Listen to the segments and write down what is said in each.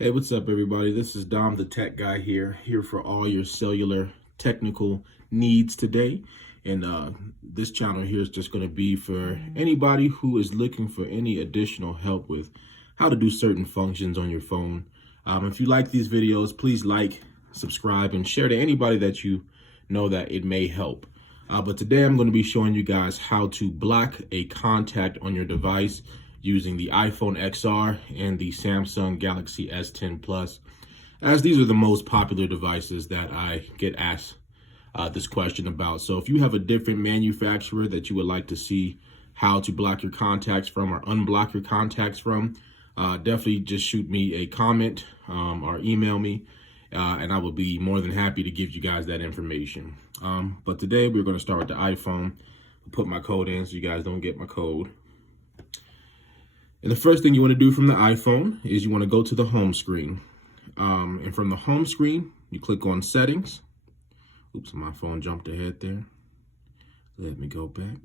Hey, what's up, everybody? This is Dom, the tech guy here for all your cellular technical needs today. And this channel here is just going to be for anybody who is looking for any additional help with how to do certain functions on your phone. If you like these videos, please like, subscribe, and share to anybody that you know that it may help. But today I'm going to be showing you guys how to block a contact on your device using the iPhone XR and the Samsung Galaxy S10 Plus, as these are the most popular devices that I get asked this question about. So if you have a different manufacturer that you would like to see how to block your contacts from or unblock your contacts from, definitely just shoot me a comment or email me, and I will be more than happy to give you guys that information. But today we're going to start with the iPhone. I'll put my code in so you guys don't get my code. And the first thing you want to do from the iPhone is you want to go to the home screen. And from the home screen, you click on settings. Oops, my phone jumped ahead there. Let me go back.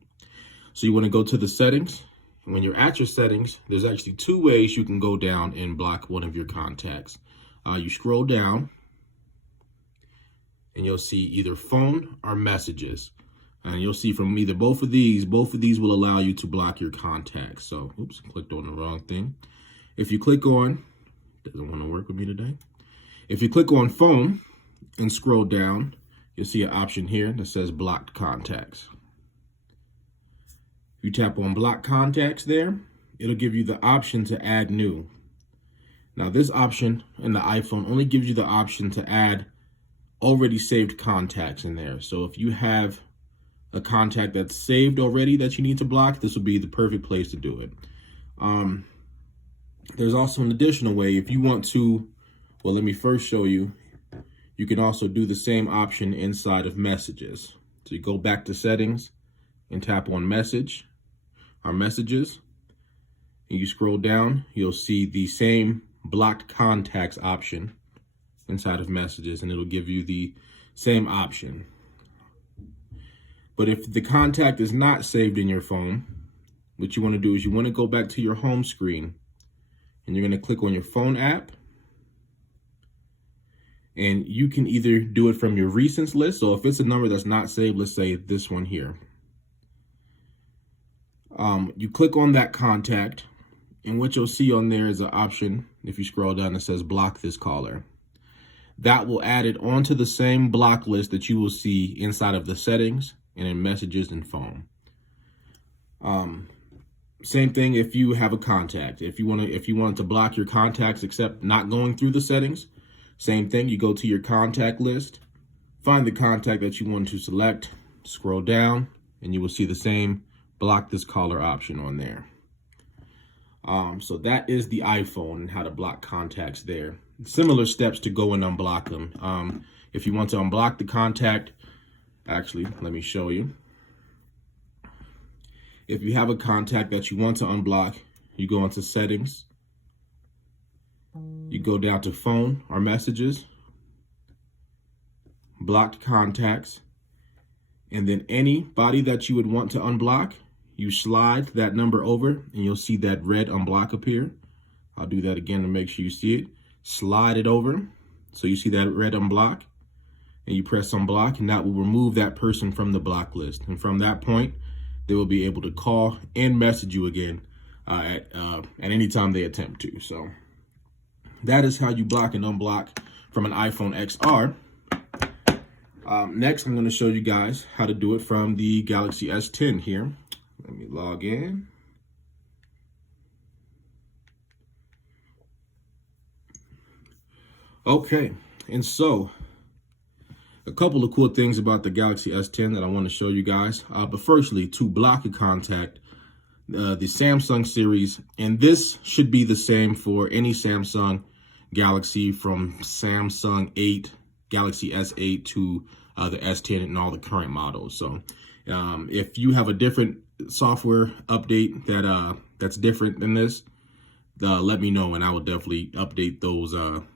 So you want to go to the settings. And when you're at your settings, there's actually two ways you can go down and block one of your contacts. You scroll down and you'll see either phone or messages. And you'll see from either both of these will allow you to block your contacts. So, oops, clicked on the wrong thing. If you click on, doesn't want to work with me today. If you click on phone and scroll down, you'll see an option here that says blocked contacts. If you tap on block contacts there, it'll give you the option to add new. Now this option in the iPhone only gives you the option to add already saved contacts in there. So if you have a contact that's saved already that you need to block, this will be the perfect place to do it. There's also an additional way if you want to, well, let me first show you. You can also do the same option inside of messages. So you go back to settings and tap on message or messages. And you scroll down, you'll see the same blocked contacts option inside of messages, and it'll give you the same option. But if the contact is not saved in your phone, what you want to do is you want to go back to your home screen and you're going to click on your phone app. And you can either do it from your recents list. So if it's a number that's not saved, let's say this one here. You click on that contact, and what you'll see on there is an option, if you scroll down, that says block this caller. That will add it onto the same block list that you will see inside of the settings and in messages and phone. Same thing if you have a contact. If you want to block your contacts except not going through the settings, same thing. You go to your contact list, find the contact that you want to select, scroll down, and you will see the same block this caller option on there. So that is the iPhone and how to block contacts there. Similar steps to go and unblock them. If you want to unblock the contact, actually, let me show you. If you have a contact that you want to unblock, you go into settings. You go down to phone or messages, blocked contacts, and then anybody that you would want to unblock, you slide that number over and you'll see that red unblock appear. I'll do that again to make sure you see it. Slide it over so you see that red unblock, and you press unblock, and that will remove that person from the block list. And from that point, they will be able to call and message you again at any time they attempt to. So that is how you block and unblock from an iPhone XR. Next, I'm going to show you guys how to do it from the Galaxy S10 here. Let me log in. Okay, and so a couple of cool things about the Galaxy S10 that I want to show you guys. But firstly, to block a contact, the Samsung series, and this should be the same for any Samsung Galaxy from Samsung 8, Galaxy S8 to the S10 and all the current models. So if you have a different software update that's different than this, let me know, and I will definitely update those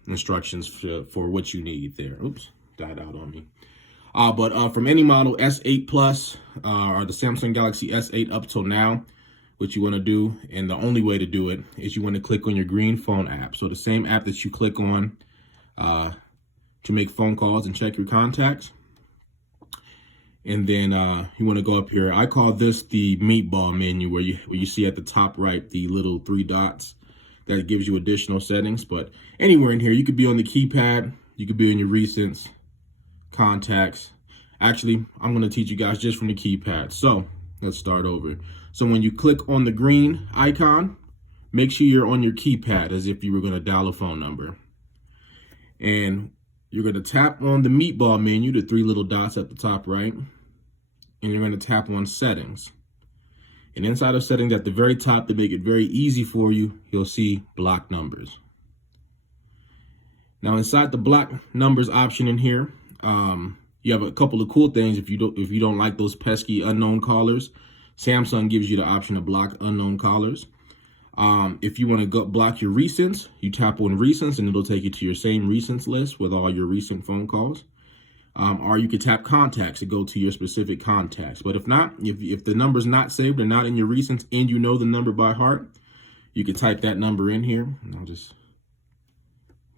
instructions for what you need there. Oops, died out on me. But from any model S8 Plus or the Samsung Galaxy S8 up till now, what you want to do, and the only way to do it, is you want to click on your green phone app. So the same app that you click on to make phone calls and check your contacts. And then you want to go up here. I call this the meatball menu, where you see at the top right the little 3 dots that gives you additional settings. But anywhere in here, you could be on the keypad, you could be in your recents, contacts. Actually, I'm going to teach you guys just from the keypad. So let's start over. So when you click on the green icon, make sure you're on your keypad as if you were going to dial a phone number. And you're going to tap on the meatball menu, the 3 little dots at the top right. And you're going to tap on settings. And inside of settings at the very top, to make it very easy for you, you'll see block numbers. Now inside the block numbers option in here, you have a couple of cool things. If you don't like those pesky unknown callers, Samsung gives you the option to block unknown callers. If you want to go block your recents, you tap on recents and it'll take you to your same recents list with all your recent phone calls. Or you could tap contacts to go to your specific contacts. But if not, if the number's not saved or not in your recents and you know the number by heart, you can type that number in here. And I'll just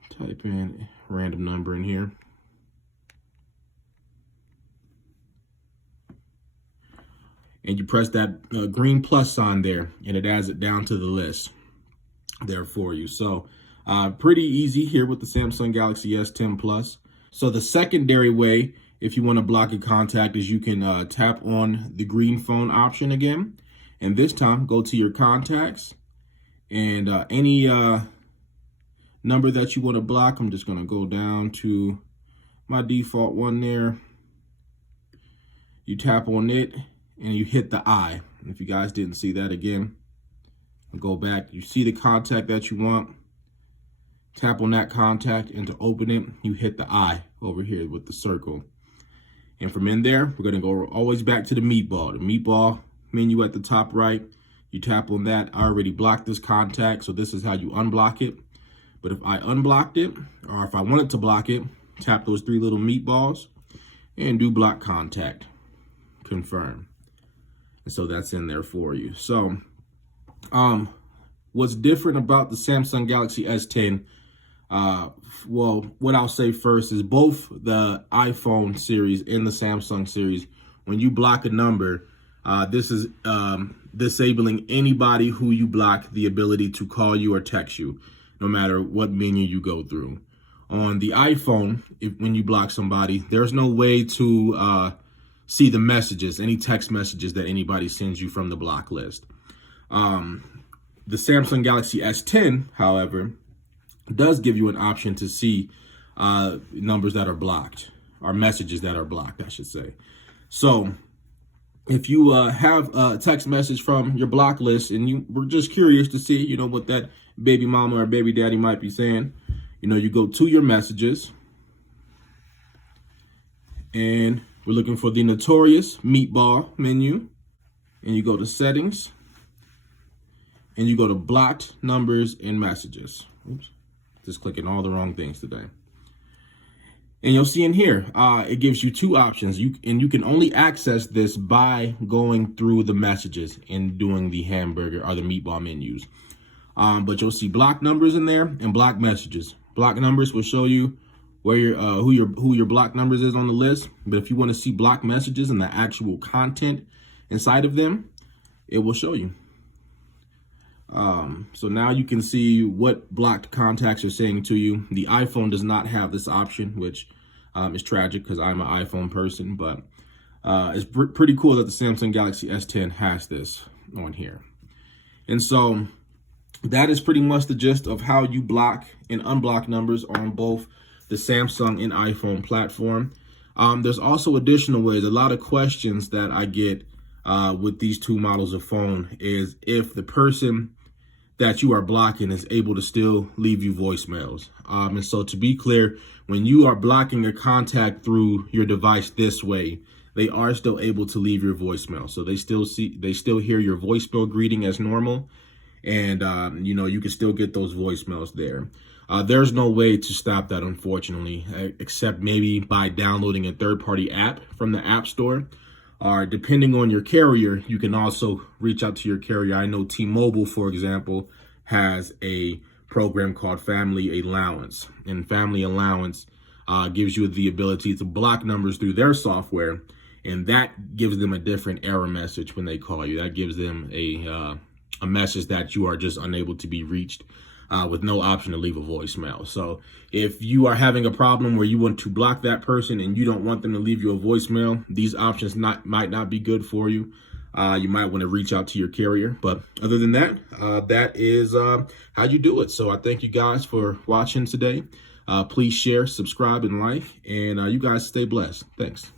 type in a random number in here. And you press that green plus sign there, and it adds it down to the list there for you. So pretty easy here with the Samsung Galaxy S10 Plus. So the secondary way, if you want to block a contact, is you can tap on the green phone option again. And this time, go to your contacts. And any number that you want to block, I'm just going to go down to my default one there. You tap on it, and you hit the I. If you guys didn't see that again, I'll go back. You see the contact that you want. Tap on that contact, and to open it, you hit the I over here with the circle. And from in there, we're going to go always back to the meatball. The meatball menu at the top right, you tap on that. I already blocked this contact, so this is how you unblock it. But if I unblocked it, or if I wanted to block it, tap those 3 little meatballs and do block contact. Confirm. And so that's in there for you. So what's different about the Samsung Galaxy S10, well, what I'll say first is both the iPhone series and the Samsung series, when you block a number, this is disabling anybody who you block the ability to call you or text you, no matter what menu you go through. On the iPhone, when you block somebody, there's no way to see the messages, any text messages that anybody sends you from the block list. The Samsung Galaxy S10, however, does give you an option to see numbers that are blocked, or messages that are blocked, I should say. So if you have a text message from your block list and you were just curious to see, you know, what that baby mama or baby daddy might be saying, you know, you go to your messages, and we're looking for the notorious meatball menu, and you go to settings, and you go to blocked numbers and messages. Oops, just clicking all the wrong things today. And you'll see in here, it gives you 2 options. You can only access this by going through the messages and doing the hamburger or the meatball menus. But you'll see block numbers in there and block messages. Block numbers will show you where who your block numbers is on the list. But if you want to see block messages and the actual content inside of them, it will show you. So now you can see what blocked contacts are saying to you. The iPhone does not have this option, which is tragic because I'm an iPhone person, but it's pretty cool that the Samsung Galaxy S10 has this on here. And so that is pretty much the gist of how you block and unblock numbers on both the Samsung and iPhone platform. There's also additional ways. A lot of questions that I get with these 2 models of phone is if the person that you are blocking is able to still leave you voicemails. And so to be clear, when you are blocking a contact through your device this way, they are still able to leave your voicemail. So they still hear your voicemail greeting as normal. And, you know, you can still get those voicemails there. There's no way to stop that, unfortunately, except maybe by downloading a third-party app from the App Store. or depending on your carrier, you can also reach out to your carrier. I know T-Mobile, for example, has a program called Family Allowance, and Family Allowance gives you the ability to block numbers through their software, and that gives them a different error message when they call you. That gives them a message that you are just unable to be reached, with no option to leave a voicemail. So if you are having a problem where you want to block that person and you don't want them to leave you a voicemail, these options might not be good for you. You might want to reach out to your carrier. But other than that, that is how you do it. So I thank you guys for watching today. Please share, subscribe, and like. And you guys stay blessed. Thanks.